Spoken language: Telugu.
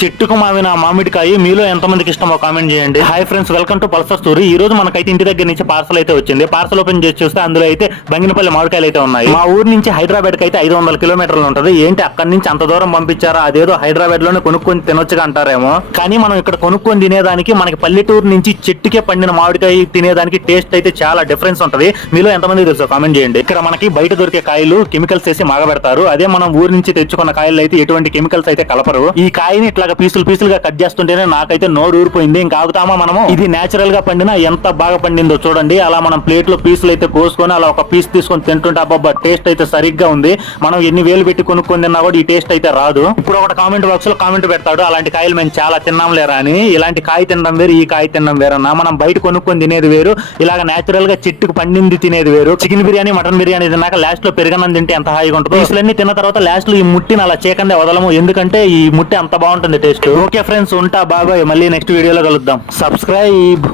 చెట్టుకు మావిన మామిడికాయ మీలో ఎంతమందికి ఇష్టమో కామెంట్ చేయండి. Hi friends, welcome to Pulsar story. ఈ రోజు మనకైతే ఇంటి దగ్గర నుంచి పార్సల్ అయితే వచ్చింది. పార్సల్ ఓపెన్ చేసి చూస్తే అందులో అయితే బంగినపల్లి మామిడికాయలు అయితే ఉన్నాయి. మా ఊరు నుంచి హైదరాబాద్ కి అయితే 500 కిలోమీటర్లు ఉంటది. ఏంటి అక్కడి నుంచి అంత దూరం పంపించారా? అదేదో హైదరాబాద్ లోనే కొనుక్కొని తినొచ్చుగా అంటారేమో, కానీ మనం ఇక్కడ కొనుక్కొని తినేదానికి మనకి పల్లెటూరు నుంచి చెట్టుకే పండిన మామిడికాయ తినేదానికి టేస్ట్ అయితే చాలా డిఫరెన్స్ ఉంటది. మీలో ఎంతమంది తెలుసు కామెంట్ చేయండి. ఇక్కడ మనకి బయట దొరికే కాయలు కెమికల్స్ వేసి మాగబెడతారు. అదే మనం ఊరు నుంచి తెచ్చుకున్న కాయలు అయితే ఎటువంటి కెమికల్స్ అయితే కలపరు. ఈ కాయని ఇట్లాగా పీసులుగా కట్ చేస్తుంటేనే నాకైతే నోరు ఊరిపోయింది. ఇంకా ఆగుతామా మనము? ఇది నేచురల్ గా పండినా ఎంత బాగా పండిందో చూడండి. అలా మనం ప్లేట్ లో పీసులు అయితే కోసుకొని అలా ఒక పీస్ తీసుకొని తింటుంటే అబ్బా టేస్ట్ అయితే సరిగ్గా ఉంది. మనం ఎన్ని వేలు పెట్టి కొనుక్కొని తిన్నా కూడా ఈ టేస్ట్ అయితే రాదు. ఇప్పుడు ఒక కామెంట్ బాక్స్ లో కామెంట్ పెడతాడు, అలాంటి కాయలు మేము చాలా తిన్నాం లేరా అని. ఇలాంటి కాయ తినడం వేరు, ఈ కాయ తినడం వేరన్నా. మనం బయట కొనుక్కొని తినేది వేరు, ఇలాగ నేచురల్ గా చెట్టుకు పండింది తినేది వేరు. చికెన్ బిర్యానీ, మటన్ బిర్యానీ తిన్నాక లాస్ట్ లో పెరుగన్నం తింటే ఎంత హాయిగా ఉంటుంది. పీసులన్నీ తిన్న తర్వాత లాస్ట్ లో ఈ ముట్టిని అలా చేయకుండా వదలము, ఎందుకంటే ఈ ముట్టి అంత బాగుంటుంది టేస్ట్. ఓకే ఫ్రెండ్స్, ఉంటా, బాగా మళ్ళీ నెక్స్ట్ వీడియోలో కలుద్దాం. సబ్స్క్రైబ్.